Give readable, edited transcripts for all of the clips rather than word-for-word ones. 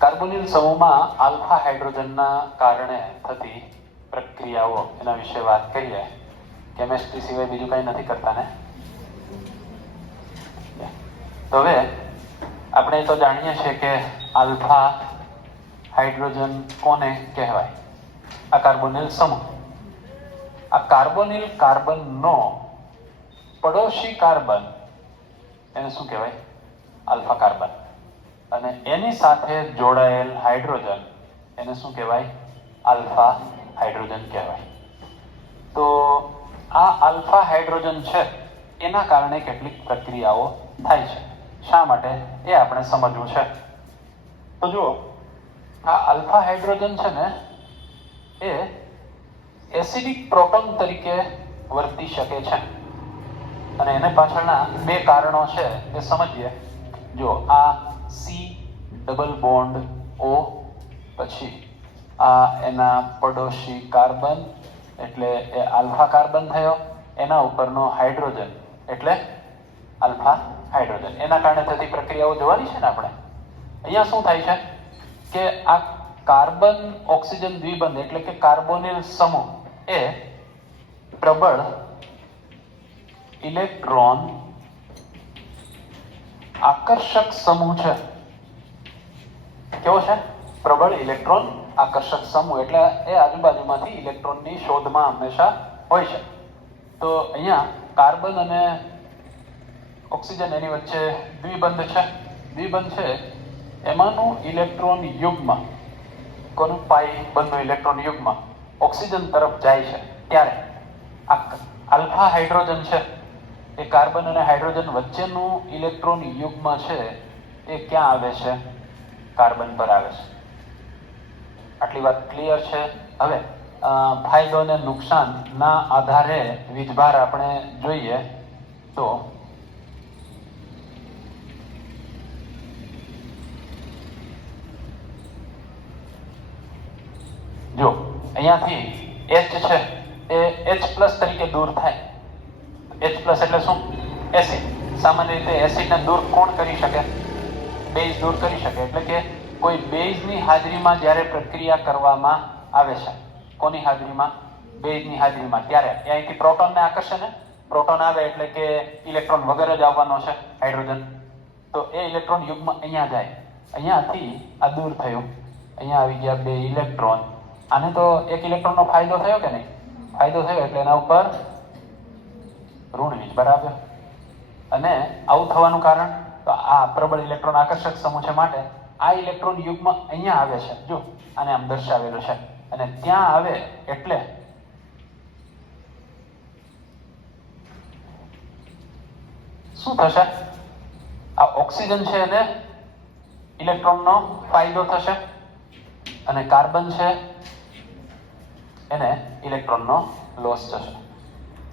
Carbonyl સમૂહમાં alpha હાઇડ્રોજનના કારણે થતી પ્રક્રિયાઓ એના વિશે વાત કરીએ. કેમેસ્ટ્રી સિવાય બીજું કંઈ નથી કરતા ને? તો હવે આપણે તો જાણીએ છીએ કે આલ્ફા હાઇડ્રોજન કોને કહેવાય? આ કાર્બોનિલ સમૂહ. આ કાર્બોનિલ કાર્બનનો પડોશી કાર્બન એને શું કહેવાય? Alpha carbon. અને એની સાથે જોડાયેલ હાઇડ્રોજન એને શું કહેવાય? આલ્ફા હાઇડ્રોજન કહેવાય. તો આ આલ્ફા હાઇડ્રોજન છે એના કારણે કેટલીક પ્રક્રિયાઓ થાય છે. શા માટે એ આપણે સમજવું છે. તો જુઓ, આ આલ્ફા હાઇડ્રોજન છે ને એ એસિડિક પ્રોટોન તરીકે વર્તી શકે છે. અને એને પાછળના બે કારણો છે એ સમજીએ. જો આ સી ડબલ બોન્ડ ઓ, પછી આ એના પડોશી કાર્બન એટલે એ આલ્ફા કાર્બન થયો, એના ઉપરનો હાઇડ્રોજન એટલે આલ્ફા હાઇડ્રોજન. એના કારણે થતી પ્રક્રિયાઓ જોવાની છે ને આપણે. અહીંયા શું થાય છે કે આ કાર્બન ઓક્સિજન દ્વિબંધ એટલે કે કાર્બોનિલ સમૂહ એ પ્રબળ ઇલેક્ટ્રોન આકર્ષક સમૂહ છે. કેવો છે? પ્રબળ ઇલેક્ટ્રોન આકર્ષક સમૂહ. એટલે એ આજુબાજુમાંથી ઇલેક્ટ્રોનની શોધમાં હંમેશા હોય છે. તો અહીંયા કાર્બન અને ઓક્સિજન એની વચ્ચે દ્વિબંધ છે. દ્વિબંધ છે એમાંનું ઇલેક્ટ્રોન યુગ્મ, કોનું? પાઈ બંધનું ઇલેક્ટ્રોન યુગ્મ ઓક્સિજન તરફ જાય છે. ત્યારે આ આલ્ફા હાઇડ્રોજન છે એ કાર્બન અને હાઇડ્રોજન વચ્ચેનું ઇલેક્ટ્રોન યુગ્મ છે એ ક્યાં આવે છે? કાર્બન પર આવે છે. આટલી વાત ક્લિયર છે. હવે ફાયદો અને નુકસાનના આધારે વીજભાર આપણે જોઈએ. તો જો અહીંયાથી H છે એ H+ તરીકે દૂર થાય. H+ એટલે શું? એસિડ. સામાન્ય રીતે એસિડને દૂર કોણ કરી શકે? બેઝ દૂર કરી શકે. એટલે કે કોઈ બેઝની હાજરીમાં જ્યારે પ્રક્રિયા કરવામાં આવે છે, કોની હાજરીમાં? બેઝની હાજરીમાં, ત્યારે અહીંથી પ્રોટોનને આકર્ષે ને. પ્રોટોન આવે એટલે કે ઇલેક્ટ્રોન વગર જ આવવાનો છે હાઇડ્રોજન. તો એ ઇલેક્ટ્રોન યુગ્મ અહીંયા જાય. અહીંયાથી આ દૂર થયું, અહીંયા આવી ગયા બે ઇલેક્ટ્રોન. આને તો એક ઇલેક્ટ્રોનનો ફાયદો થયો કે નહીં? ફાયદો થયો એટલે એના ઉપર ઋણ વીજભાર આવ્યો. અને આવું થવાનું કારણ તો આ પ્રબળ ઇલેક્ટ્રોન આકર્ષક સમૂહ છે માટે આ ઇલેક્ટ્રોન યુગ્મ અહીંયા આવે છે. જો આને આમ દર્શાવેલું છે. અને ત્યાં આવે એટલે શું થશે? આ ઓક્સિજન છે એને ઇલેક્ટ્રોનનો ફાયદો થશે અને કાર્બન છે એને ઇલેક્ટ્રોનનો લોસ થશે.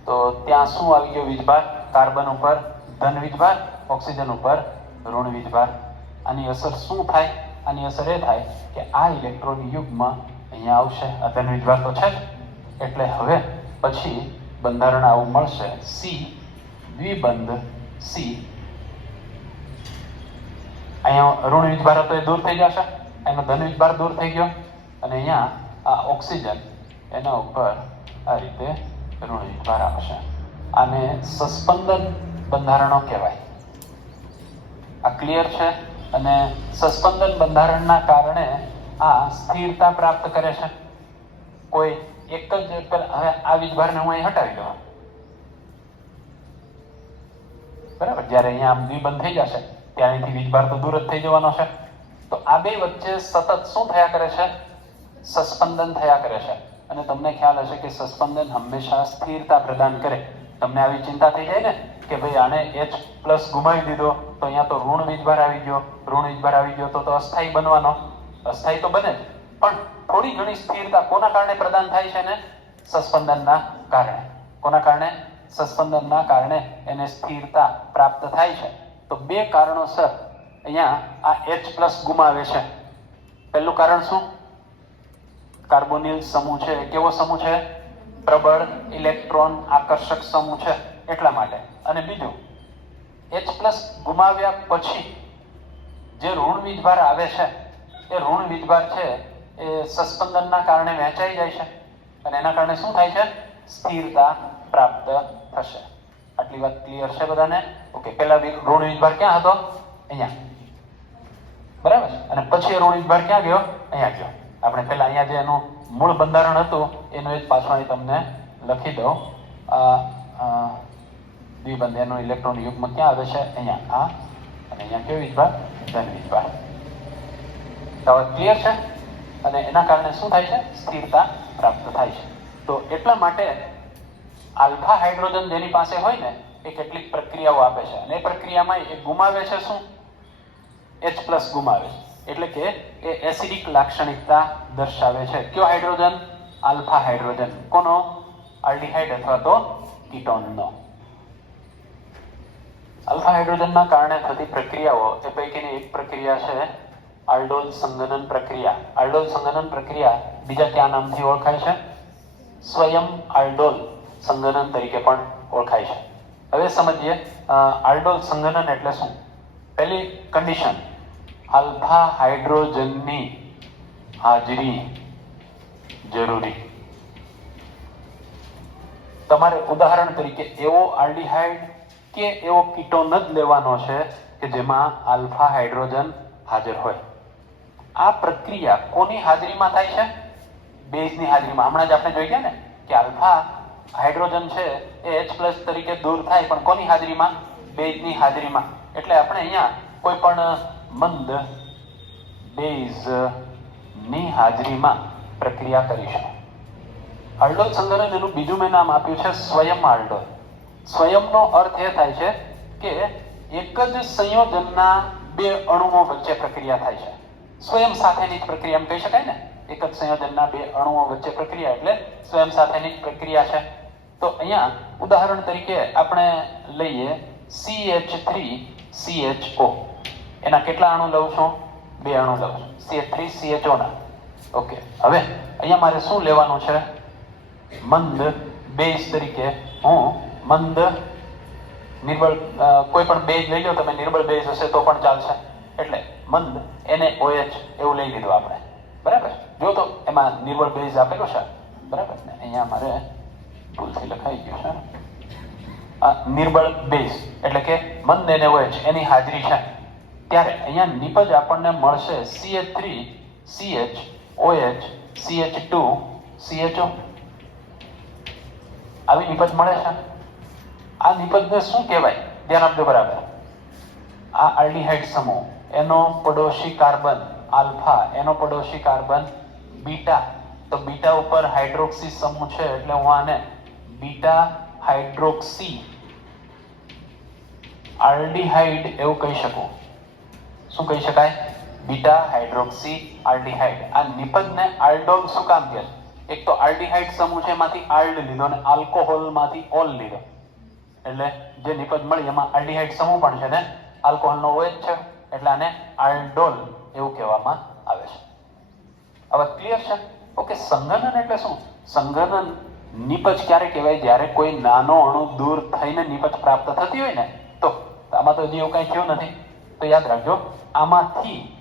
તો ત્યાં શું આવી ગયો વીજભાર? કાર્બન ઉપર ધન વીજભાર, ઓક્સિજન ઉપર ઋણ વીજભાર. આની અસર શું થાય? આની અસર એ થાય કે આ ઇલેક્ટ્રોન યુગ્મ અહીંયા આવશે. આ ધન વીજભાર તો છે જ. એટલે હવે પછી બંધારણ આવું મળશે, સી દ્વિબંધ સી. અહીંયા ઋણ વીજભાર હતો એ દૂર થઈ જશે, એનો ધન વીજભાર દૂર થઈ ગયો. અને અહીંયા આ ઓક્સિજન એના ઉપર આ રીતે ઋણ વીજભાર આવશે. આને સસ્પંદન બંધારણો કહેવાય. આ ક્લિયર છે? અને સસ્પંદન બંધારણના કારણે આ સ્થિરતા પ્રાપ્ત કરે છે. કોઈ એક જ હવે આ વીજભારને હું અહીં હટાવી દઉં, બરાબર. જ્યારે અહીંયા આમ દ્વિબંધ થઈ જશે ત્યાંથી વીજભાર તો દૂર જ થઈ જવાનો છે. તો આ બે વચ્ચે સતત શું થયા કરે છે? સસ્પંદન થયા કરે છે. અને તમને ખ્યાલ હશે કે સસ્પંદન હંમેશા સ્થિરતા પ્રદાન કરે. તમને આવી ચિંતા થઈ જાય ને કે ભાઈ આને H+ ગુમાવી દીધો તો અહીંયા તો ઋણ વીજભાર આવી ગયો. ઋણ વીજભાર આવી ગયો તો અસ્થાયી બનવાનો. અસ્થાયી તો બને જ, પણ થોડી ઘણી સ્થિરતા કોના કારણે પ્રદાન થાય છે ને? સસ્પંદનના કારણે. કોના કારણે? સસ્પંદનના કારણે એને સ્થિરતા પ્રાપ્ત થાય છે. તો બે કારણોસર અહીંયા આ H+ ગુમાવે છે. પહેલું કારણ શું? કાર્બોનિલ સમૂહ છે. કેવો સમૂહ છે? પ્રબળ ઇલેક્ટ્રોન આકર્ષક સમૂહ છે એટલા માટે. અને બીજું, H+ ગુમાવ્યા પછી જે ઋણ વીજભાર આવે છે એ ઋણ વીજભાર છે એ સસ્પંદનના કારણે વહેંચાઈ જાય છે અને એના કારણે શું થાય છે? સ્થિરતા પ્રાપ્ત થશે. આટલી વાત ક્લિયર છે બધાને? ઓકે, પહેલા ઋણ વીજભાર ક્યાં હતો? અહીંયા, બરાબર. અને પછી ઋણ વીજભાર ક્યાં ગયો? અહીંયા ગયો. આપણે પહેલા અહીંયા જે એનું મૂળ બંધારણ હતું એનું એક પાછું અહીં તમને લખી દઉં. દ્વિબંધ એનું ઇલેક્ટ્રોન યુગ્મ ક્યાં આવે છે? અહીંયા, આ. અને અહીંયા કયો વીજભાર? ધન વીજભાર. તો ક્લિયર છે? અને એના કારણે શું થાય છે? સ્થિરતા પ્રાપ્ત થાય છે. તો એટલા માટે આલ્ફા હાઇડ્રોજન જેની પાસે હોય ને એ કેટલીક પ્રક્રિયાઓ આપે છે અને એ પ્રક્રિયામાં એ ગુમાવે છે શું? H+ ગુમાવે છે. એટલે કે એ એસિડિક લાક્ષણિકતા દર્શાવે છે. કયો હાઇડ્રોજન? Alpha hydrogen. કોનો? આલ્ડીહાઇડ અથવા તો કીટોનનો. આલ્ફા હાઇડ્રોજનના કારણે થતી પ્રક્રિયાઓ એ પૈકીની એક પ્રક્રિયા છે આલ્ડોલ સંઘનન પ્રક્રિયા. આલ્ડોલ સંઘનન પ્રક્રિયા બીજા કયા નામથી ઓળખાય છે? સ્વયં આલ્ડોલ સંઘનન તરીકે પણ ઓળખાય છે. હવે સમજીએ આલ્ડોલ સંઘનન એટલે શું. પહેલી કન્ડિશન, આલ્ફા હાઇડ્રોજનની હાજરી જરૂરી. તમારે ઉદાહરણ તરીકે એવો આલ્ડીહાઇડ કે એવો કીટોન જ લેવાનો છે કે જેમાં આલ્ફા હાઇડ્રોજન હાજર હોય. આ પ્રક્રિયા કોની હાજરીમાં થાય છે? બેઝની હાજરીમાં. હમણાં જ આપણે જોઈ ગયા ને કે આલ્ફા હાઇડ્રોજન છે એ H+ તરીકે દૂર થાય, પણ કોની હાજરીમાં? બેઝની હાજરીમાં. એટલે આપણે અહીંયા કોઈ પણ મંદ બેઝની હાજરીમાં પ્રક્રિયા કરીશું. આલ્ડોલ સંઘનન એનું બીજું મેં નામ આપ્યું છે સ્વયં આલ્ડોલ. સ્વયંનો અર્થ એ થાય છે કે એક જ સંયોજનના બે અણુઓ વચ્ચે પ્રક્રિયા થાય છે. સ્વયં સાથેની જ પ્રક્રિયા એમ કહી શકાય ને. એક જ સંયોજનના બે અણુઓ વચ્ચે પ્રક્રિયા એટલે સ્વયં સાથેની જ પ્રક્રિયા છે. તો અહીંયા ઉદાહરણ તરીકે આપણે લઈએ CH3CHO. એના કેટલા અણુ લઉં છું? 2 અણુ લઉં છું. CH3CHO ના. ઓકે, હવે અહીંયા મારે શું લેવાનું છે? મંદ બેઝ તરીકે હું મંદ નિર્બળ કોઈ પણ બેઝ લઈ લો તમે. નિર્બળ બેઝ હશે તો પણ ચાલશે. એટલે મંદ NaOH એવું લઈ લીધું આપણે, બરાબર. જો તો એમાં નિર્બળ બેઝ આપેલો છે, બરાબર ને. અહીંયા મારે ભૂલથી લખાઈ ગયું છે આ નિર્બળ બેઝ એટલે કે મંદ NaOH એની હાજરી છે. ત્યારે અહીંયા નિપજ આપણને મળશે CH3CHOH CH2CHO. આવી નિપજ મળે છે. આ નિપજને શું કહેવાય? ધ્યાન આપજો બરાબર. આ આલ્ડીહાઇડ સમૂહ, એનો પડોશી કાર્બન આલ્ફા, એનો પડોશી કાર્બન બીટા. તો બીટા ઉપર હાઇડ્રોક્સી સમૂહ છે એટલે હું આને બીટા હાઇડ્રોક્સી આલ્ડીહાઇડ એવું કહી શકું. શું કહી શકાય? Beta hydroxy aldehyde. આ નિપજને આલ્ડોલ શું કામ કહે? એક તો આલ્ડીહાઇડ સમૂહ છે એમાંથી આલ્ડ લીધો અને આલ્કોહોલમાંથી ઓલ લીધો, એટલે જે નિપજ મળી એમાં આલ્ડીહાઇડ સમૂહ પણ છે ને આલ્કોહોલનો OH છે, એટલે આને આલ્ડોલ એવું કહેવામાં આવે છે. હવે ક્લિયર છે? ઓકે, સંઘનન એટલે શું? સંઘનન નિપજ ક્યારે કહેવાય? જ્યારે કોઈ નાનો અણુ દૂર થઈને નિપજ પ્રાપ્ત થતી હોય ને. તો આમાં તો હજી એવું કઈ થયું નથી. તો યાદ રાખજો, આમાંથી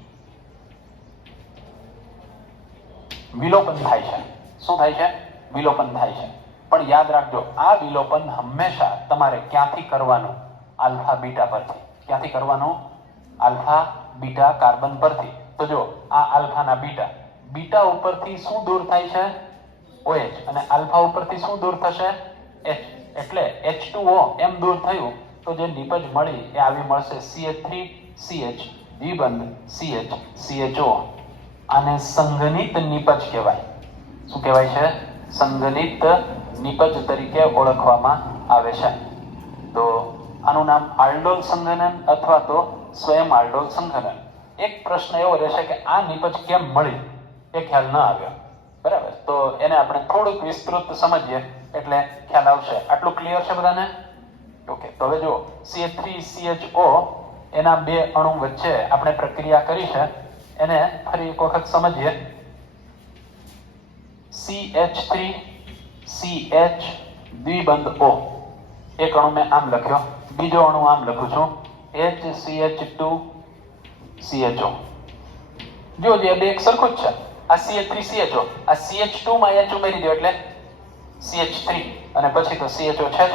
વિલોપન થાય છે. શું થાય છે? વિલોપન થાય છે. પણ યાદ રાખજો, આ વિલોપન હંમેશા તમારે ક્યાંથી કરવાનું? આલ્ફા બીટા પરથી. ક્યાંથી કરવાનું? આલ્ફા બીટા કાર્બન પરથી. તો જો આ આલ્ફાના બીટા, બીટા ઉપરથી શું દૂર થાય છે? OH. અને આલ્ફા ઉપરથી શું દૂર થશે? H. એટલે H2O એમ દૂર થયું તો જે નિપજ મળી એ આવી મળશે CH3CH દ્વિબંધ CH CHO. આને સંઘનિત નિપજ કહેવાય. શું કહેવાય છે? સંઘનિત નિપજ તરીકે ઓળખવામાં આવે છે. તો આનું નામ આલ્ડોલ સંઘનન અથવા તો સ્વયં આલ્ડોલ સંઘનન. એક પ્રશ્ન એવો રહેશે કે આ નિપજ કેમ મળી એ ખ્યાલ ન આવ્યો, બરાબર. તો એને આપણે થોડુંક વિસ્તૃત સમજીએ એટલે ખ્યાલ આવશે. આટલું ક્લિયર છે બધાને? ઓકે, તો હવે જો CH3CHO એના બે અણુ વચ્ચે આપણે પ્રક્રિયા કરી છે, એને ફરી એક વખત સમજીએ. CH3CH દ્વિબંધ O. એક અણુ મેં આમ લખ્યો, બીજો અણુ આમ લખું છું HCH2CHO. જો જે બે એક સરખું જ છે. આ CH3CHO, આ CH2 માં H ઉમેરી દો એટલે CH3 અને પછી તો CHO છે જ,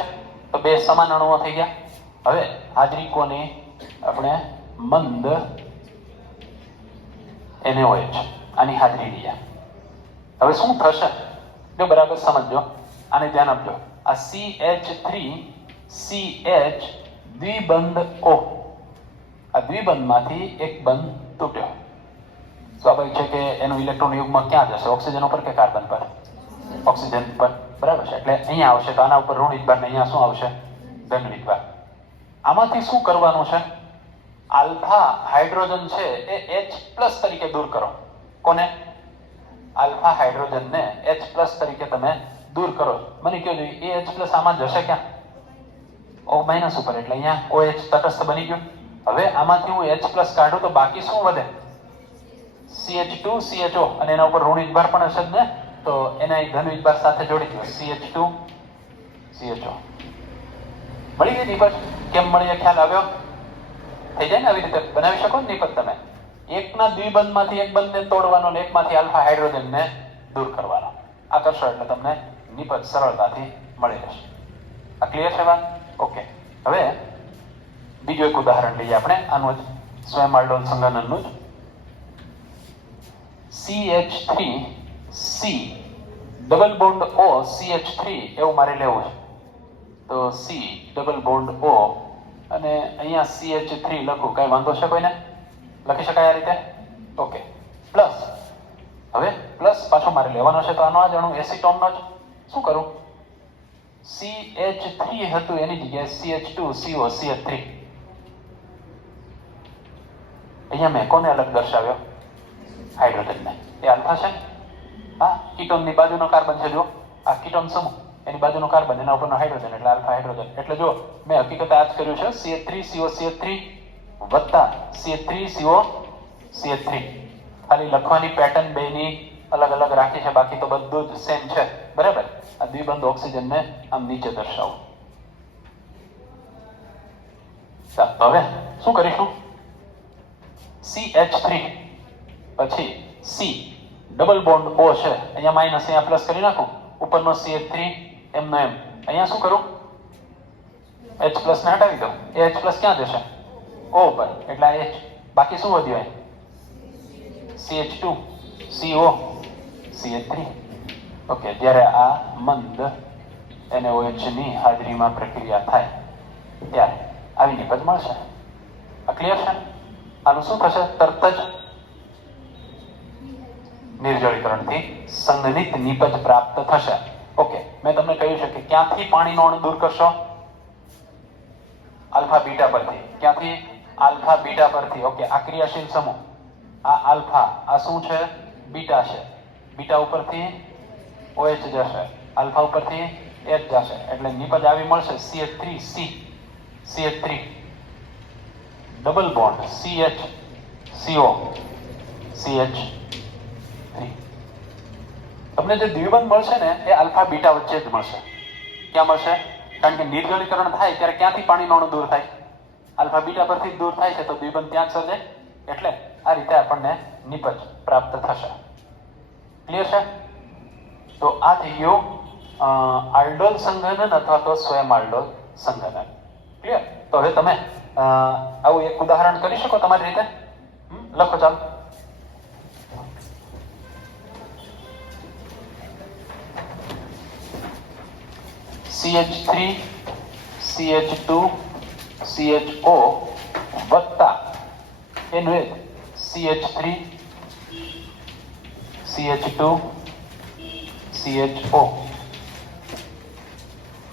તો બે સમાન અણુઓ થઈ ગયા. હવે હાજરી કોની? આપણે મંદ NaOH આની હાજરી લઈએ. હવે શું થશે જો બરાબર સમજો, આને ધ્યાન આપજો. આ CH3CH દ્વિબંધ O, આ દ્વિબંધમાંથી એક બંધ તૂટ્યો. સ્વાભાવિક છે કે એનું ઇલેક્ટ્રોન યુગ્મ ક્યાં જશે? ઓક્સિજન ઉપર કે કાર્બન પર? ઓક્સિજન પર, બરાબર છે. એટલે અહીંયા આવશે તો આના ઉપર ઋણ વિજભાર ને અહીંયા શું આવશે? ધન વિજભાર. આમાંથી શું કરવાનું છે? આલ્ફા હાઇડ્રોજન છે એ H+ તરીકે દૂર કરો. કોને? આલ્ફા હાઇડ્રોજનને H+ તરીકે તમે દૂર કરો. મને કહો જોઈએ એ H+ આમાં જશે ક્યાં? O- ઉપર, એટલે અહીંયા OH તટસ્થ બની ગયું. હવે આમાંથી હું H+ કાઢું તો બાકી શું વધે? CH2CHO, અને એના ઉપર ઋણ વિજભાર પણ હશે જ ને, તો એને ધન વિજભાર સાથે જોડી દો. CH2CHO મળી ગઈ નિપજ. કેમ મળી? ખ્યાલ આવ્યો? થઈ જાય ને આવી રીતે બનાવી શકો ને નિપજ તમે. એકના દ્વિબંધમાંથી એક બંધને તોડવાનો અને એકમાંથી આલ્ફા હાઇડ્રોજનને દૂર કરવાનો. આ કરશો એટલે તમને નિપજ સરળતાથી મળી જશે. આ ક્લિયર છે વાત? ઓકે. હવે બીજું એક ઉદાહરણ લઈએ આપણે આનું જ, સ્વયં આલ્ડોલ સંઘનનનું જ. CH3C double bond O CH3 એવું મારે લેવું છે. તો C ડબલ બોન્ડ O અને અહીંયા CH3 લખું, કઈ વાંધો છે કોઈને? લખી શકાય આ રીતે? ઓકે. પ્લસ, હવે પ્લસ પાછો મારે લેવાનો છે તો આનો જ અણુ એસિટોનનો જ. શું કરું? CH3 હતું એની જગ્યાએ CH2CO CH3. અહીંયા મેં કોને અલગ દર્શાવ્યો? હાઇડ્રોજનને. એ આલ્ફા છે. હા, કીટોનની બાજુનો કાર્બન છે. જો આ કીટોન સમૂહ, એની બાજુનો કાર્બન, એના ઉપરનો હાઇડ્રોજન, એટલે આલ્ફા હાઇડ્રોજન. એટલે જો મેં હકીકતે આ જ કર્યું છે. CH3CO CH3 વત્તા CH3CO CH3. ખાલી લખવાની પેટર્ન બેની અલગ અલગ રાખી છે, બાકી તો બધું જ સેમ છે. બરાબર. આ દ્વિબંધ ઓક્સિજનને આમ નીચે દર્શાવો. તો હવે શું કરીશું? CH3 પછી C ડબલ બોન્ડ O છે, અહીંયા માઇનસ, અહીંયા પ્લસ કરી નાખું. ઉપરનો CH3 એમનો એમ. અહીંયા શું કરું? H+ ને હટાવી દઉં. એ H+ ક્યાં જશે? O ઉપર, એટલે આ H. બાકી શું વધ્યું? CH2 CO CH3. ઓકે. જ્યારે આ મંદ NaOH ની હાજરીમાં પ્રક્રિયા થાય ત્યારે આવી નિપજ મળશે. આ ક્લિયર છે? આનું શું થશે? તરત જ નિર્જળીકરણથી સંઘનિત નિપજ પ્રાપ્ત થશે. ઓકે. મેં તમને કહ્યું છે કે ક્યાંથી પાણીનો અણુ દૂર કરશો? આલ્ફા બીટા પરથી. ક્યાંથી? આલ્ફા બીટા પરથી. ઓકે. આ ક્રિયાશીલ સમૂહ, આ આલ્ફા, આ શું છે? બીટા છે. બીટા ઉપરથી OH જશે, આલ્ફા ઉપરથી H જશે, એટલે નિપજ આવી મળશે CH3C CH3 double bond CHCO CH3. તમને જે દ્વિબંધ મળશે ને એ આલ્ફા બીટા વચ્ચે જ મળશે. ક્યાં મળશે? કારણ કે નિર્જળીકરણ થાય ત્યારે ક્યાંથી પાણીનો અણુ દૂર થાય? આલ્ફા બીટા પરથી દૂર થાય છે, તો દ્વિબંધ ત્યાં જ સર્જે. એટલે આ રીતે આપણને નિપજ પ્રાપ્ત થશે. ક્લિયર છે? તો આ થઈ ગયું આલ્ડોલ સંઘનન અથવા તો સ્વયં આલ્ડોલ સંઘનન. ક્લિયર? તો હવે તમે આવું એક ઉદાહરણ કરી શકો તમારી રીતે? લખો ચાલો. CH3 CH2 CHO વત્તા એનું એક CH3 CH2 CHO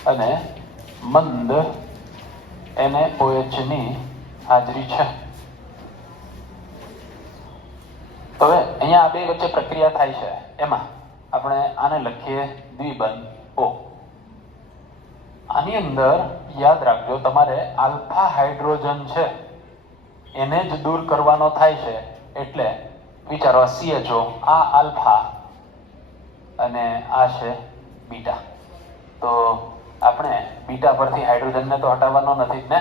અને મંદ NaOH ની હાજરી છે. તો હવે અહીંયા આ બે વચ્ચે પ્રક્રિયા થાય છે, એમાં આપણે આને લખીએ દ્વિબંધ O. આની અંદર યાદ રાખજો, તમારે આલ્ફા હાઇડ્રોજન છે એને જ દૂર કરવાનો થાય છે. એટલે વિચારો, CHO, આ આલ્ફા અને આ છે બીટા. તો આપણે બીટા પરથી હાઇડ્રોજનને તો હટાવવાનો નથી જ ને,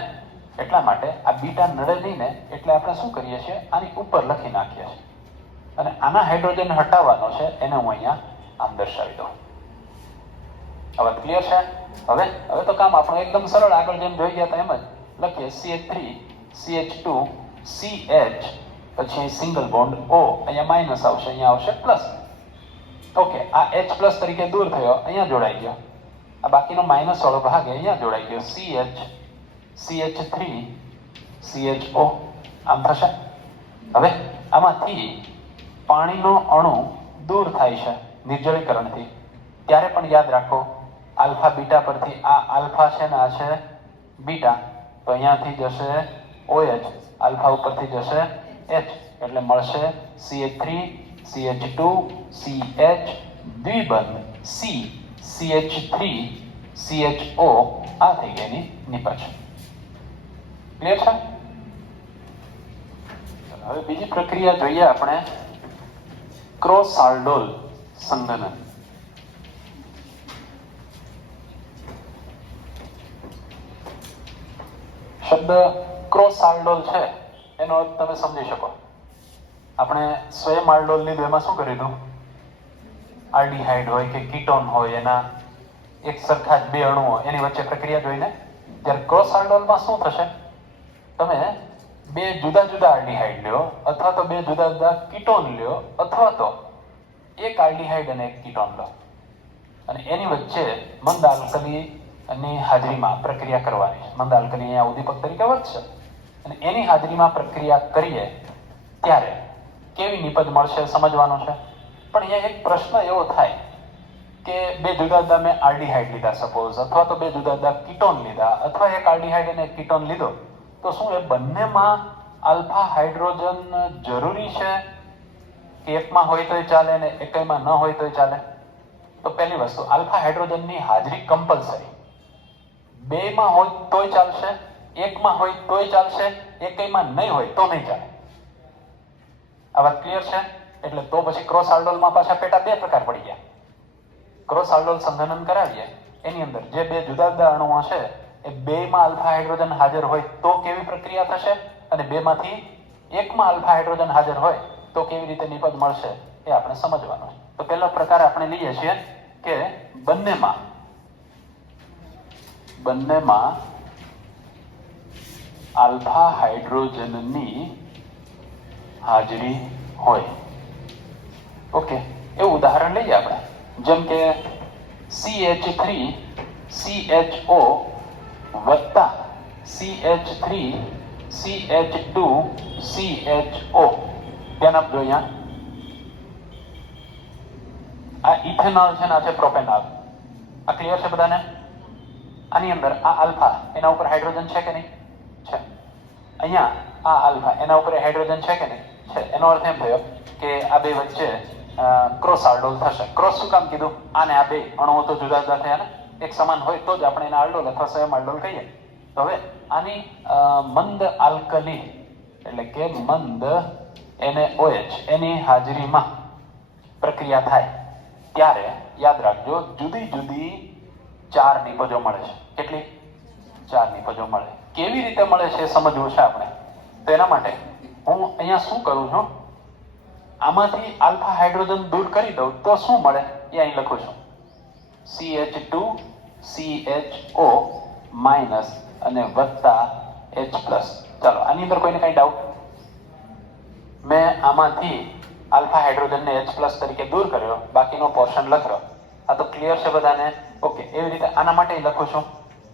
એટલા માટે આ બીટા નડે નહીં ને, એટલે આપણે શું કરીએ છીએ? આની ઉપર લખી નાખીએ છીએ. અને આના હાઇડ્રોજન હટાવવાનો છે, એને હું અહીંયા આમ દર્શાવી દઉં. આ વાત ક્લિયર છે? હવે તો કામ આપણું એકદમ સરળ, આગળ જેમ જોઈ ગયા હતા એમ જ લખીએ. CH3 CH, પછી સિંગલ બોન્ડ O, અહીંયા માઇનસ આવશે, અહીંયા આવશે પ્લસ. ઓકે, આ H પ્લસ તરીકે દૂર થયો, અહીંયા જોડાઈ ગયો. આ બાકીનો માઇનસ વાળો ભાગ અહીંયા જોડાઈ ગયો. CH3 CHO આમ થશે. હવે આમાંથી પાણીનો અણુ દૂર થાય છે નિર્જલીકરણથી, ત્યારે પણ યાદ રાખો આલ્ફા બીટા પરથી આ આલ્ફા છે ને આ છે બીટા, તો અહીંયાથી જશે OH, આલ્ફા ઉપરથી જશે H, એટલે મળશે CH3 CH2 CH દ્વિબંધ C CH3 CHO. આ થઈ ગઈ એની નિપજ. ક્લિયર છે? હવે બીજી પ્રક્રિયા જોઈએ આપણે, ક્રોસ આલ્ડોલ સંઘનન. શબ્દ ક્રોસ આલ્ડોલ છે એનો અર્થ તમે સમજી શકો. આપણે સ્વયં આલ્ડોલ લીધું, એમાં શું કરેલું? આલ્ડીહાઇડ હોય કે કીટોન હોય, એના એક સરખા જ બે અણુઓ, એની વચ્ચે પ્રક્રિયા જોઈને. જ્યારે ક્રોસ આલ્ડોલમાં શું થશે? તમે બે જુદા જુદા આલ્ડીહાઇડ લ્યો, અથવા તો બે જુદા જુદા કીટોન લ્યો, અથવા તો એક આલ્ડીહાઇડ અને એક કીટોન લો, અને એની વચ્ચે મંદ આલ્કલીની હાજરીમાં પ્રક્રિયા કરવાની છે. મંદ આલ્કલી અહીંયા ઉદ્દીપક તરીકે વર્તશે, અને એની હાજરીમાં પ્રક્રિયા કરીએ ત્યારે કેવી નિપજ મળશે સમજવાનું છે. પણ અહીંયા એક પ્રશ્ન એવો થાય કે બે જુદા જુદા મેં આલ્ડીહાઇડ લીધા સપોઝ, અથવા તો બે જુદા જુદા કીટોન લીધા, અથવા એક આલ્ડીહાઇડ અને એક કીટોન લીધો, તો શું એ બંનેમાં આલ્ફા હાઇડ્રોજન જરૂરી છે કે એકમાં હોય તોય ચાલે અને એકમાં ન હોય તોય ચાલે? તો પહેલી વસ્તુ, આલ્ફા હાઇડ્રોજનની હાજરી કમ્પલસરી. બેમાં હોય તોય ચાલશે, એકમાં હોય તોય ચાલશે, એકમાં નહીં હોય તો નહીં ચાલે. આ વાત ક્લિયર છે? એટલે તો પછી ક્રોસ આલ્ડોલમાં પાછા પેટા બે પ્રકાર પડી ગયા. ક્રોસ આલ્ડોલ સંઘનન કરાવીએ, એની અંદર જે બે જુદા જુદા અણુઓ છે એ બેમાં આલ્ફા હાઇડ્રોજન હાજર હોય તો કેવી પ્રક્રિયા થશે, અને બેમાંથી એકમાં આલ્ફા હાઇડ્રોજન હાજર હોય તો કેવી રીતે નિપજ મળશે, એ આપણે સમજવાનું છે. તો પહેલો પ્રકાર આપણે લઈએ છીએ કે બંનેમાં આલ્ફા હાઇડ્રોજનની હાજરી હોય. ઓકે, એવું ઉદાહરણ લઈએ આપણે, જેમ કે CH3 CHO વત્તા CH3 CH2 CHO. ધ્યાન આપજો અહીંયા, આ ઇથેનોલ છે ને આ છે પ્રોપેનોલ. આ ક્લિયર છે બધાને? આની અંદર આ આલ્ફા, એના ઉપર હાઇડ્રોજન છે કે નહીં? છે. અહીંયા આ આલ્ફા, એના ઉપર હાઇડ્રોજન છે કે નહીં? છે. એનો અર્થ એમ થયો કે આ બે વચ્ચે ક્રોસ આલ્ડોલ થશે. ક્રોસ શું કામ કીધું? આને આ બે અણુઓ તો જુદા જુદા થયા ને, એક સમાન હોય તો જ આપણે એને આલ્ડોલ અથવા સ્વયં આલ્ડોલ કહીએ. તો હવે આની મંદ આલ્કલી એટલે કે મંદ NaOH એની હાજરીમાં પ્રક્રિયા થાય ત્યારે યાદ રાખજો જુદી જુદી 4 નિપજો મળે છે. કેટલી? 4 નિપજો મળે. કેવી રીતે મળે છે સમજવું છે આપણે. તો એના માટે હું અહીંયા શું કરું છું, આમાંથી આલ્ફા હાઇડ્રોજન દૂર કરી દઉં તો શું મળે એ અહીં લખું છું. CH2 CHO માઇનસ અને વત્તા H પ્લસ. ચાલો, આની અંદર કોઈને કઈ ડાઉટ? મેં આમાંથી આલ્ફા હાઇડ્રોજનને H પ્લસ તરીકે દૂર કર્યો, બાકીનો પોર્શન લખ્યો. આ તો ક્લિયર છે બધાને? ઓકે, એવી રીતે આના માટે લખું છું.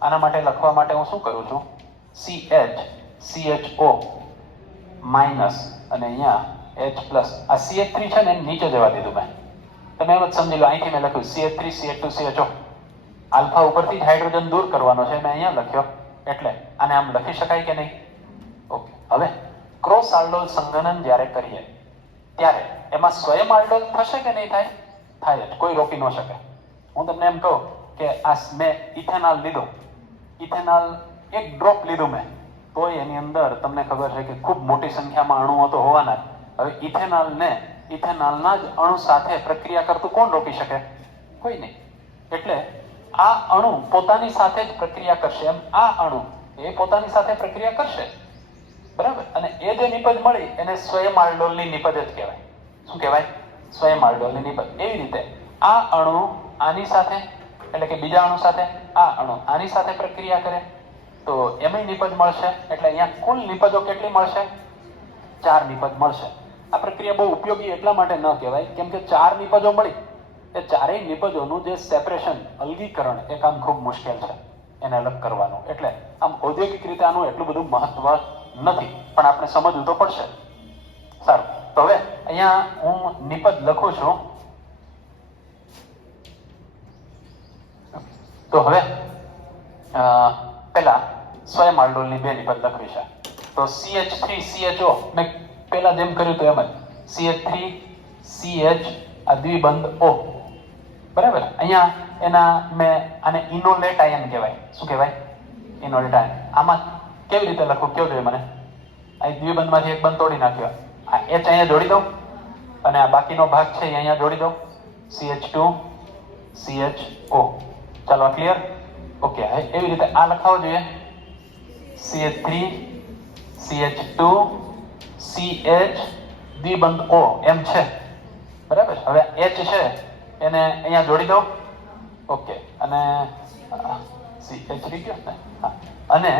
આના માટે લખવા માટે હું શું કરું છું, CH CHO માઇનસ અને અહીંયા H પ્લસ. આ CH3 છે ને નીચે જવા દીધું મેં. તમે એમ જ સમજી લો, અહીંથી મેં લખ્યું CH3 CH2 CHO. આલ્ફા ઉપરથી જ હાઇડ્રોજન દૂર કરવાનો છે, મેં અહીંયા લખ્યો. એટલે આને આમ લખી શકાય કે નહીં? ઓકે, હવે ક્રોસ આલ્ડોલ સંઘનન જ્યારે કરીએ ત્યારે એમાં સ્વયં આલ્ડોલ થશે કે નહીં થાય? થાય જ, કોઈ રોકી ન શકે. હું તમને એમ કહું કે આ મેં ઇથેનોલ લીધું, ઇથેનોલ એક ડ્રોપ લીધું મેં, તોય એની અંદર તમને ખબર છે કે ખૂબ મોટી સંખ્યામાં અણુઓ તો હોવાના જ. હવે ઇથેનોલના જ અણુ સાથે પ્રક્રિયા કરતું કોણ રોકી શકે? કોઈ નહીં. એટલે આ અણુ પોતાની સાથે જ પ્રક્રિયા કરશે, એમ આ અણુ એ પોતાની સાથે પ્રક્રિયા કરશે, બરાબર? અને એ જે નિપજ મળી એને સ્વયં આલ્ડોલની નિપજ જ કહેવાય. શું કહેવાય? સ્વયં આલ્ડોલની નિપજ. એવી રીતે આ અણુ આની સાથે, એટલે કે બીજા અણુ સાથે, આ અણુ આની સાથે પ્રક્રિયા કરે તો એમાંય નિપજ મળશે. એટલે અહીંયા કુલ નિપજો કેટલી મળશે? 4 નિપજ મળશે. આ પ્રક્રિયા બહુ ઉપયોગી એટલા માટે ન કહેવાય કેમ કે 4 નિપજો મળી એ ચારેય નિપજોનું જે સેપરેશન, અલગીકરણ, એ કામ ખૂબ મુશ્કેલ છે, એને અલગ કરવાનું. એટલે આમ ઔદ્યોગિક રીતે આનું એટલું બધું મહત્વ નથી, પણ આપણે સમજવું તો પડશે. સારું, તો હવે અહીંયા હું નિપજ લખું છું. તો હવે પેલા સ્વયં આલ્ડોલની 2 નિપજ લખવી છે. તો CH3CHO મેં પેલા જેમ કર્યું તો એમ જ CH3CH આ દ્વિબંધ O, બરાબર. અહીંયા એના મેં આને ઇનોલેટ આયન કહેવાય. શું કહેવાય? ઇનોલેટ આયન. આમાં કેવી રીતે લખું કેવું જોઈએ મને? અહીં દ્વિબંધમાંથી એક બંધ તોડી નાખ્યો, આ H અહીંયા જોડી દઉં અને આ બાકીનો ભાગ છે એ અહીંયા જોડી દઉં, CH2CHO. ચાલો, ક્લિયર? ઓકે. હવે એવી રીતે આ લખાવો જોઈએ, CH3CH2CH દ્વિબંધ O એમ છે, બરાબર. હવે H છે એને અહીંયા જોડી દો. ઓકે. અને CH રહી ગયો ને? હા. અને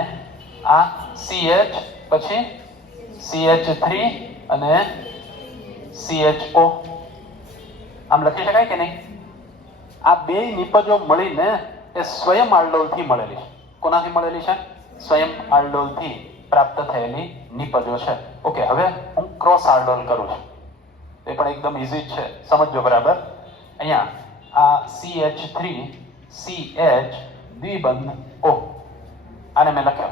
આ CH પછી CH3 અને CHO આમ લખી શકાય કે નહીં? આ 2 નિપજો મળીને એ સ્વયં આલ્ડોલથી મળેલી છે. કોનાથી મળેલી છે? સ્વયં આલ્ડોલથી પ્રાપ્ત થયેલી નિપજો છે. ઓકે. હવે હું ક્રોસ આલ્ડોલ કરું છું. એ પણ એકદમ ઈઝી જ છે, સમજજો બરાબર. અહીંયા આ CH3CH દ્વિબંધ O આને મેં લખ્યો.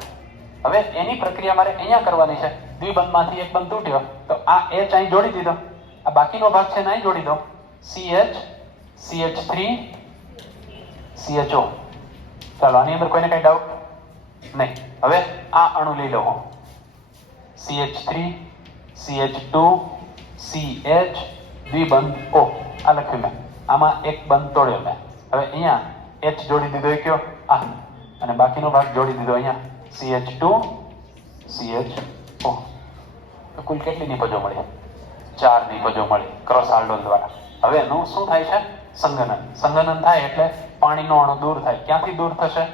હવે એની પ્રક્રિયા મારે અહીંયા કરવાની છે. દ્વિબંધમાંથી એક બંધ તૂટ્યો તો આ H અહીં જોડી દીધો, આ બાકીનો ભાગ છે ને અહીં જોડી દો, CH3CH2CHO. ચાલો, આની અંદર કોઈને કઈ ડાઉટ નહીં? હવે આ અણુ લઈ લો હું, CH3CH2CH દ્વિબંધ O આ લખ્યું મેં. આમાં એક બંધ તોડ્યો મેં. હવે અહીંયા H જોડી દીધો એ કયો? આ. અને બાકીનો ભાગ જોડી દીધો અહીંયા, CH2CHO. તો કુલ કેટલી નિપજો મળી? 4 નિપજો મળી ક્રોસ આલ્ડોલ દ્વારા. હવે એનું શું થાય છે? સંઘનન. સંઘનન થાય એટલે પાણીનો અણુ દૂર થાય. ક્યાંથી દૂર થશે?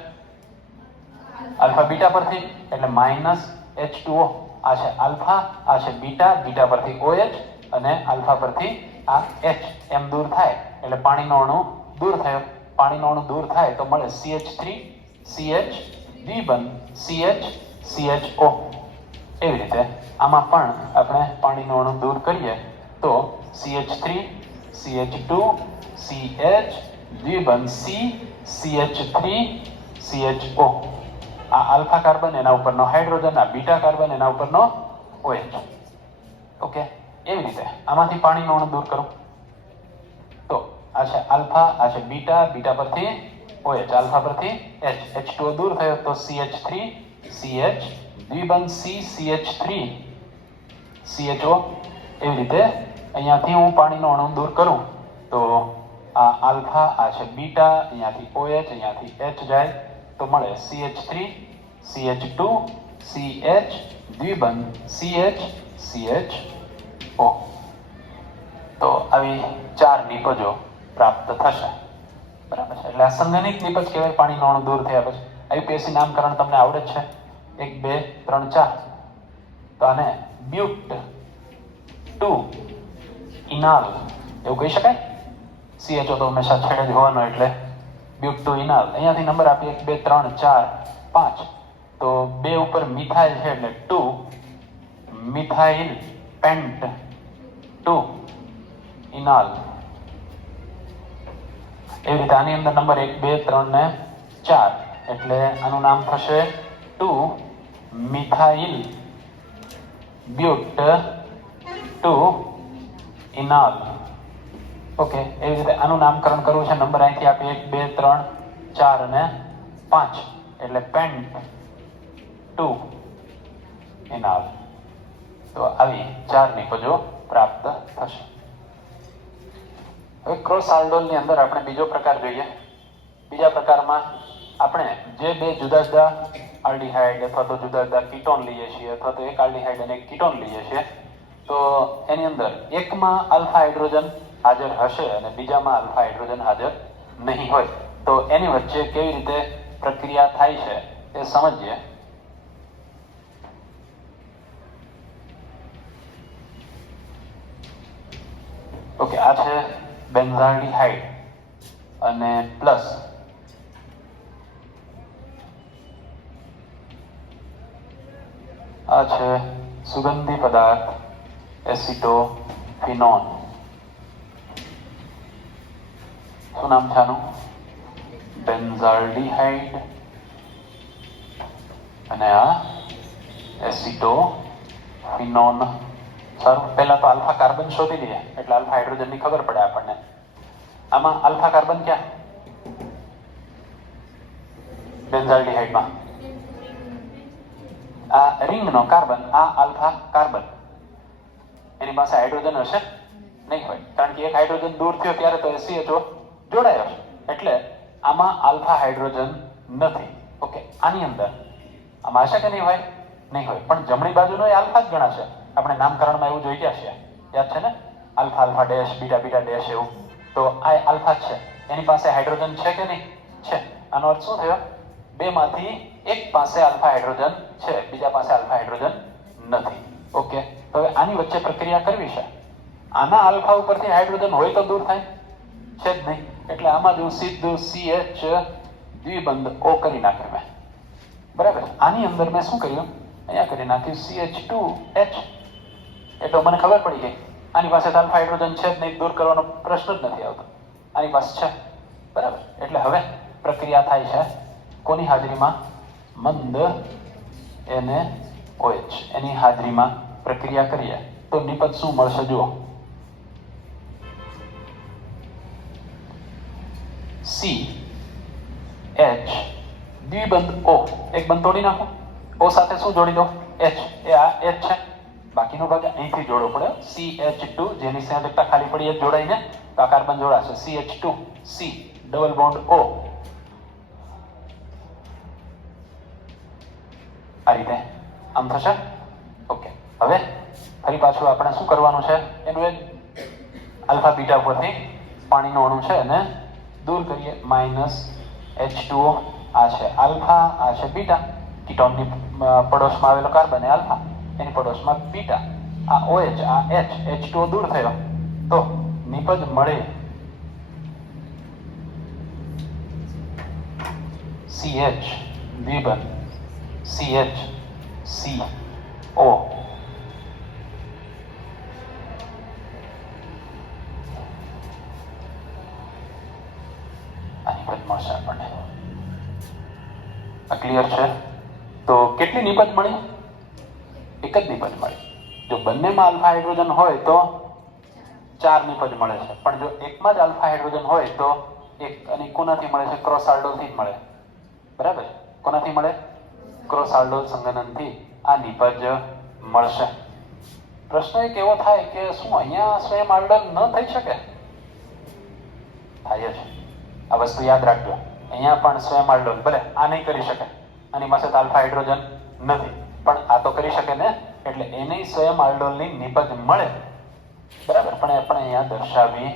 આલ્ફા બીટા પરથી. એટલે -H2O. આ છે આલ્ફા, આ છે બીટા, બીટા પરથી OH અને આલ્ફા પરથી આ H. એમ દૂર થાય એટલે પાણીનો અણુ દૂર થયો. પાણીનો અણુ દૂર થાય તો મળે CH3CH દ્વિબંધ CH એવી રીતે આમાં પણ આપણે પાણીનો અણુ દૂર કરીએ તો CH3CH2CH દ્વિબંધ CH3CHO. આ આલ્ફા કાર્બન, એના ઉપરનો હાઇડ્રોજન, આ બીટા કાર્બન, એના ઉપરનો OH. ઓકે. એવી રીતે આમાંથી પાણીનો અણુ દૂર કરું તો આ છે આલ્ફા, આ છે બીટા, બીટા પરથી OH, આલ્ફા પરથી H2O દૂર થયો તો CH3CH દ્વિબંધ CH3CHO. એવી રીતે અહીંયાથી હું પાણીનો અણુ દૂર કરું તો આ આલ્ફા, આ છે બીટા, અહીંયાથી OH, અહીંયાથી H જાય તો મળે CH3CH2CH દ્વિબંધ CH તો આવી 4 નિપજો પ્રાપ્ત થશે, બરાબર છે. એટલે આ સંઘનિત નિપજ કહેવાય પાણીનો અણુ દૂર થયા પછી. આઈયુપીએસસી નામકરણ તમને આવડે જ છે, 1 2 3 4. તો આને બ્યુટ 2 ઇનાલ એવું કહી શકાય. CHO તો હંમેશા છેડે જ હોવાનો એટલે બ્યુટ 2 ઇનાલ. અહીંયાથી નંબર આપીએ 1 2 3 4 5. તો 2 ઉપર મિથાઇલ છે એટલે 2 મિથાઇલ પેન્ટ 2 ઇનાલ. એવી રીતે આની અંદર નંબર 1 2 3 ને 4 એટલે આનું નામ થશે 2 મિથાઇલ બ્યુટ 2 ઇનાલ. ઓકે. એવી રીતે આનું નામકરણ કરવું છે. નંબર અહીંથી આપીએ 1 2 3 4 અને 5 એટલે પેન્ટ 2 ઇનાલ. તો આવી 4 નિપજો પ્રાપ્ત થશે. હવે ક્રોસ આલ્ડોલની અંદર આપણે બીજો પ્રકાર જોઈએ. બીજા પ્રકારમાં આપણે જે 2 જુદા જુદા આલ્ડીહાઇડ અથવા તો જુદા જુદા કીટોન લઈએ છીએ અથવા તો એક આલ્ડીહાઇડ અને એક કીટોન લઈએ છીએ તો એની અંદર એકમાં આલ્ફા હાઇડ્રોજન હાજર હશે અને બીજામાં આલ્ફા હાઇડ્રોજન હાજર નહીં હોય, તો એની વચ્ચે કેવી રીતે પ્રક્રિયા થાય છે એ સમજીએ. ઓકે, આ છે બેન્ઝાલ્ડીહાઇડ અને પ્લસ આ છે સુગંધી પદાર્થ એસિટોફિનોન. શું નામ છે આનું? બેન્ઝાલ્ડીહાઇડ અને આ એસિટોફિનોન. સારું, પહેલા તો આલ્ફા કાર્બન શોધી લઈએ એટલે આલ્ફા હાઇડ્રોજનની ખબર પડે આપણને. આમાં આલ્ફા કાર્બન ક્યાં? બેન્ઝાલ્ડીહાઇડમાં આ રિંગનો કાર્બન, આ આલ્ફા કાર્બન. એની પાસે હાઇડ્રોજન હશે નહીં હોય, કારણ કે એક હાઇડ્રોજન દૂર થયો ત્યારે તો CHO જોડાયો છે, એટલે આમાં આલ્ફા હાઇડ્રોજન નથી. ઓકે, આની અંદર આમાં હશે કે નહીં હોય? નહીં હોય, પણ જમણી બાજુનો એ આલ્ફા જ ગણાશે. આપણે નામકરણમાં એવું જોઈ ગયા છીએ, યાદ છે ને? Alpha alpha dash, beta beta dash, એવું. તો આ આલ્ફા જ છે. એની પાસે હાઇડ્રોજન છે કે નહીં? છે. આનો અર્થ શું થયો? બેમાંથી એક પાસે આલ્ફા હાઇડ્રોજન છે, બીજા પાસે આલ્ફા હાઇડ્રોજન નથી. ઓકે, હવે આની વચ્ચે પ્રક્રિયા કરવી છે. આના આલ્ફા ઉપરથી હાઇડ્રોજન હોય તો દૂર થાય છે જ નહીં, એટલે આમાં જ હું સીધું CH દ્વિબંધ O કરી નાખ્યું મેં. બરાબર. આની અંદર મેં શું કર્યું? અહીંયા કરી નાખ્યું CH2H. એટલે મને ખબર પડી ગઈ આની પાસે આલ્ફા હાઇડ્રોજન છે જ નહીં, દૂર કરવાનો પ્રશ્ન જ નથી આવતો. આની પાસે છે. બરાબર. એટલે હવે પ્રક્રિયા થાય છે કોની હાજરીમાં? મંદ NaOH એની હાજરીમાં પ્રક્રિયા કરીએ તો નિપજ શું મળશે જુઓ. CH દ્વિબંધ O, એક બંધ તોડી નાખો. O સાથે શું જોડી દો? H. એ આ H છે, બાકીનો ભાગ અહીંથી જોડવો પડે. CH2 જેની સંયોજકતા ખાલી પડી એ જોડાઈને તો આ કાર્બન જોડાશે. CH2 C double bond O. આ રીતે આમ થશે. ઓકે, હવે ફરી પાછું આપણે શું કરવાનું છે? એનું એક આલ્ફા બીટા ઉપરથી પાણીનું અણુ છે અને દૂર કરીએ. -H2O. આ છે આલ્ફા, આ છે બીટા. કીટોનની પડોશમાં આવેલો કાર્બન એ આલ્ફા, એની પડોશમાં બીટા. આ OH, આ H, H2O દૂર થયો તો નિપજ મળે CH દ્વિબંધ CHCO. આ નિપજ મળશે આપણને. આ ક્લિયર છે? તો કેટલી નિપજ મળી? એક જ નિપજ મળી. જો બંનેમાં આલ્ફા હાઇડ્રોજન હોય તો 4 નિપજ મળે છે, પણ જો એકમાં જ આલ્ફા હાઇડ્રોજન હોય તો એક. અને કોનાથી મળે છે? ક્રોસ આલ્ડોલથી જ મળે. બરાબર. કોનાથી મળે? ક્રોસ આલ્ડોલ સંગનનથી આ નિપજ મળશે. પ્રશ્ન એક એવો થાય કે શું અહીંયા સ્વયં આલ્ડોલ ન થઈ શકે? થાય છે. આ વસ્તુ યાદ રાખજો. અહીંયા પણ સ્વયં આલ્ડોલ, ભલે આ નહીં કરી શકે, આની પાસે આલ્ફા હાઇડ્રોજન નથી, પણ આ તો કરી શકે ને, એટલે એને સ્વયં આલ્ડોલની નિપજ મળે. બરાબર. પણ એ પણ અહીંયા દર્શાવી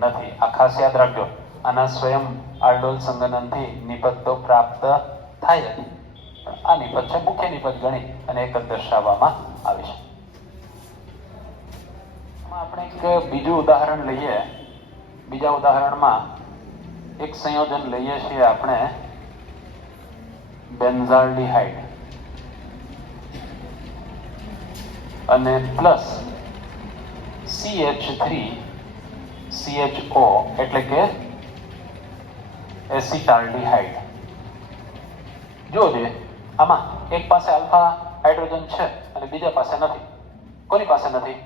નથી. આ ખાસ યાદ રાખજો. આના સ્વયં આલ્ડોલ સંગનનથી નિપજ તો પ્રાપ્ત થાય જ, પણ આ નિપજ છે મુખ્ય નિપજ ગણી અને એક જ દર્શાવવામાં આવી છે. આપણે એક બીજું ઉદાહરણ લઈએ. બીજા ઉદાહરણમાં એક સંયોજન લઈએ છીએ આપણે બેન્ઝાલ્ડીહાઇડ અને પ્લસ CH3CHO એટલે કે એસિટાલ્ડીહાઇડ. જોજે આમાં એક પાસે આલ્ફા હાઇડ્રોજન છે અને બીજા પાસે નથી. કોની પાસે નથી?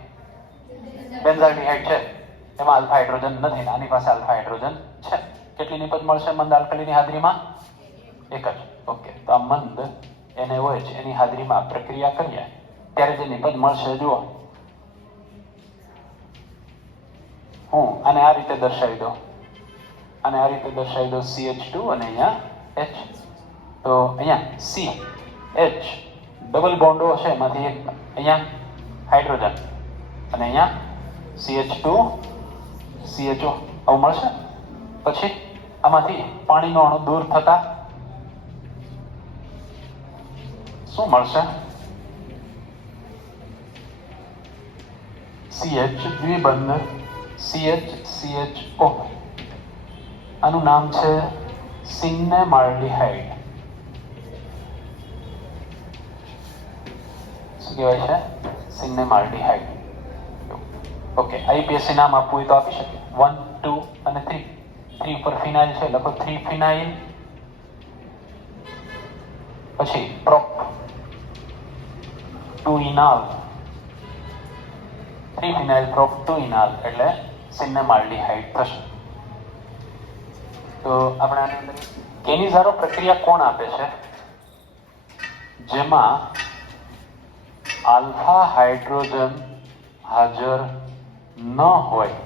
બેન્ઝાલ્ડીહાઇડ છે, એમાં આલ્ફા હાઇડ્રોજન નથી, આની પાસે આલ્ફા હાઇડ્રોજન છે. કેટલી નિપજ મળશે મંદ આલ્કલીની હાજરીમાં? એક જ. ઓકે, તો આ મંદ NaOH એની હાજરીમાં પ્રક્રિયા કરીએ ત્યારે જે નિપજ મળશે જુઓ. હું આને આ રીતે દર્શાવી દઉં, આને આ રીતે દર્શાવી દઉં CH2 અને અહીંયા H. તો અહીંયા CH ડબલ બોન્ડો છે, એમાંથી એક અહીંયા હાઇડ્રોજન અને અહીંયા CH2 CHO આવું મળશે. પછી આમાંથી પાણીનો અણુ દૂર થતા શું મળશે? CH દ્વિબંધ CH આનું નામ છે સિન્નેમાલ્ડિહાઇડ. શું કહેવાય છે? સિન્નેમાલ્ડિહાઇડ. ઓકે, IUPAC નામ આપવું હોય તો આપી શકીએ. 1, 2 અને 3. 3 ઉપર ફિનાઇલ છે, લખો 3 ફિનાઇલ. પછી પ્રોપ 2 ઇનાલ, 3 ફિનાઇલ પ્રોપ 2 ઇનાલ એટલે સિન્નેમાલ્ડિહાઇડ થશે. તો આપણે આની અંદર કેનિઝારો પ્રક્રિયા કોણ આપે છે? જેમાં આલ્ફા હાઇડ્રોજન હાજર ન હોય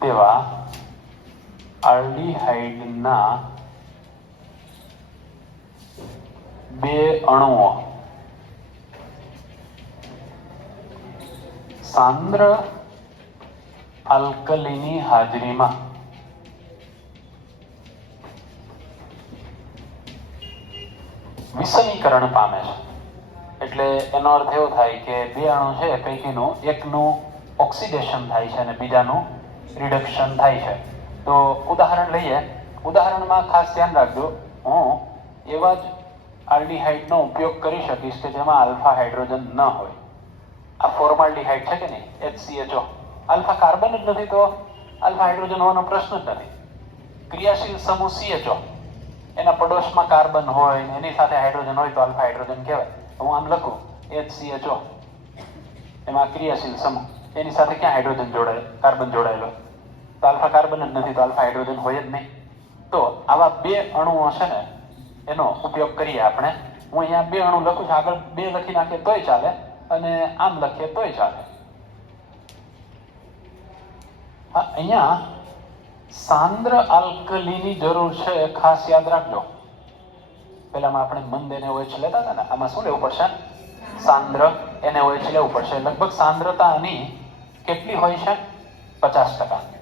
તેવા આલ્ડીહાઇડના 2 અણુઓ સાંદ્ર આલ્કલીની હાજરીમાં વિષમીકરણ પામે છે. એટલે એનો અર્થ એવો થાય કે 2 અણુ છે પૈકીનું એકનું ઓક્સિડેશન થાય છે અને બીજાનું રિડક્શન થાય છે. તો ઉદાહરણ લઈએ. ઉદાહરણમાં ખાસ ધ્યાન રાખજો, હું એવા જ આલ્ડીહાઇડનો ઉપયોગ કરી શકીશ કે જેમાં આલ્ફા હાઇડ્રોજન ન હોય. આ ફોર્માલ્ડીહાઇડ છે કે નહીં, HCHO, આલ્ફા કાર્બન જ નથી તો આલ્ફા હાઇડ્રોજન હોવાનો પ્રશ્ન જ નથી. ક્રિયાશીલ સમૂહ CHO, એના પડોશમાં કાર્બન હોય ને એની સાથે હાઇડ્રોજન હોય તો આલ્ફા હાઇડ્રોજન કહેવાય. હું આમ લખું HCHO, એમાં ક્રિયાશીલ સમૂહ, એની સાથે ક્યાં હાઇડ્રોજન જોડાય, કાર્બન જોડાયેલો, તો આલ્ફા કાર્બન જ નથી તો આલ્ફા હાઇડ્રોજન હોય જ નહીં. તો આવા 2 અણુઓ છે ને એનો ઉપયોગ કરીએ આપણે. હું અહીંયા 2 અણુ લખું છું, આગળ 2 લખી નાખીએ તોય ચાલે અને આમ લખીએ તોય ચાલે. અહીંયા સાંદ્ર આલ્કલીની જરૂર છે, ખાસ યાદ રાખજો. પેલામાં આપણે મંદ NaOH લેતા હતા ને, આમાં શું લેવું પડશે? સાંદ્ર NaOH લેવું પડશે. લગભગ સાંદ્રતા આની કેટલી હોય છે? 50%.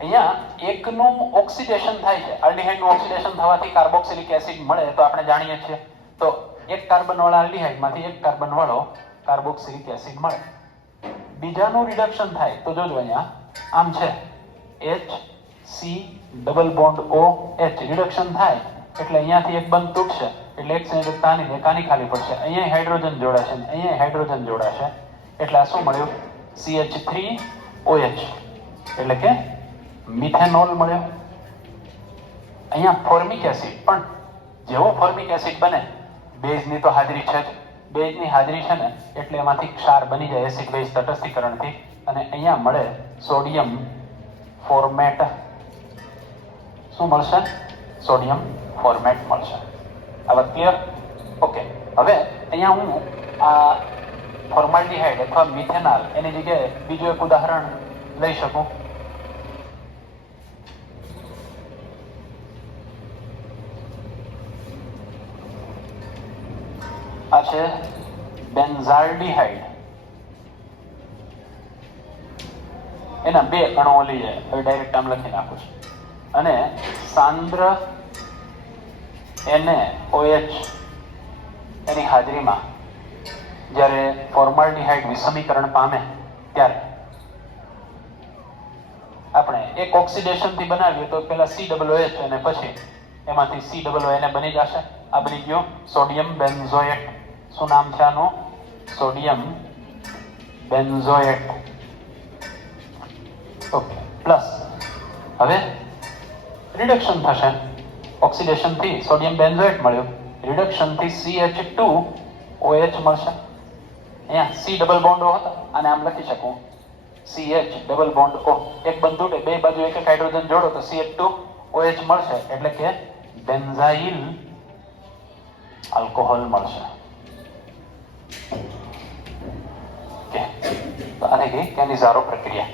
અહીંયા એકનું ઓક્સિડેશન થાય છે. આલ્ડીહાઇડનું ઓક્સિડેશન થવાથી કાર્બોક્સિલિક એસિડ મળે તો આપણે જાણીએ છીએ. તો એક કાર્બન વાળા આલ્ડીહાઇડમાંથી એક કાર્બન વાળો કાર્બોક્સિલિક એસિડ મળે. બીજાનું રિડક્શન થાય તો જોજો અહીંયા આમ છે HC double bond OH reduction થાય એટલે અહીંયાથી એક બંધ તૂટશે એટલે એક સંયોજકતા આની એકાની ખાલી પડશે. અહીંયા હાઇડ્રોજન જોડાશે, અહીંયા હાઇડ્રોજન જોડાશે એટલે આ શું મળ્યું? CH3OH એટલે કે મિથેનોલ મળ્યો. અહીંયા ફોર્મિક એસિડ, પણ જેવો ફોર્મિક એસિડ બને બેઝની તો હાજરી છે જ. બેઝની હાજરી છે ને એટલે એમાંથી ક્ષાર બની જાય એસિડ બેઝ તટસ્થીકરણથી અને અહીંયા મળે સોડિયમ ફોર્મેટ. શું મળશે? સોડિયમ ફોર્મેટ મળશે. આ વાત ક્લિયર? ઓકે. હવે અહીંયા હું આ ફોર્માલ્ડીહાઇડ અથવા મિથેનોલ એની જગ્યાએ બીજું એક ઉદાહરણ લઈ શકું. આ છે બેન્ઝાલ્ડીહાઇડ. એના 2 અણુઓ લઈએ. હવે ડાયરેક્ટ આમ લખી નાખું છું. અને સાંદ્ર NaOH એની હાજરીમાં જ્યારે ફોર્માલ્ડીહાઇડ વિષમીકરણ પામે ત્યારે આપણે એક ઓક્સિડેશનથી બનાવીએ તો પેલા COOH અને પછી એમાંથી COO બની જશે. આ બની ગયો સોડિયમ બેન્ઝોએટ. શું નામ છે આનું? Sodium benzoate. ઓકે. પ્લસ હવે રિડક્શન થશે. ઓક્સિડેશનથી સોડિયમ બેન્ઝોએટ મળ્યું, રિડક્શનથી CH2OH મળશે. અહીંયા C ડબલ બોન્ડ O હતા, આને આમ લખી શકું CH ડબલ બોન્ડ O. એક બંધ તૂટે, 2 બાજુ એક હાઇડ્રોજન જોડો તો CH2OH મળશે એટલે કે બેન્ઝાઇલ આલ્કોહોલ મળશે. ઓકે. તો આને કઈ કેનિઝારો પ્રક્રિયા.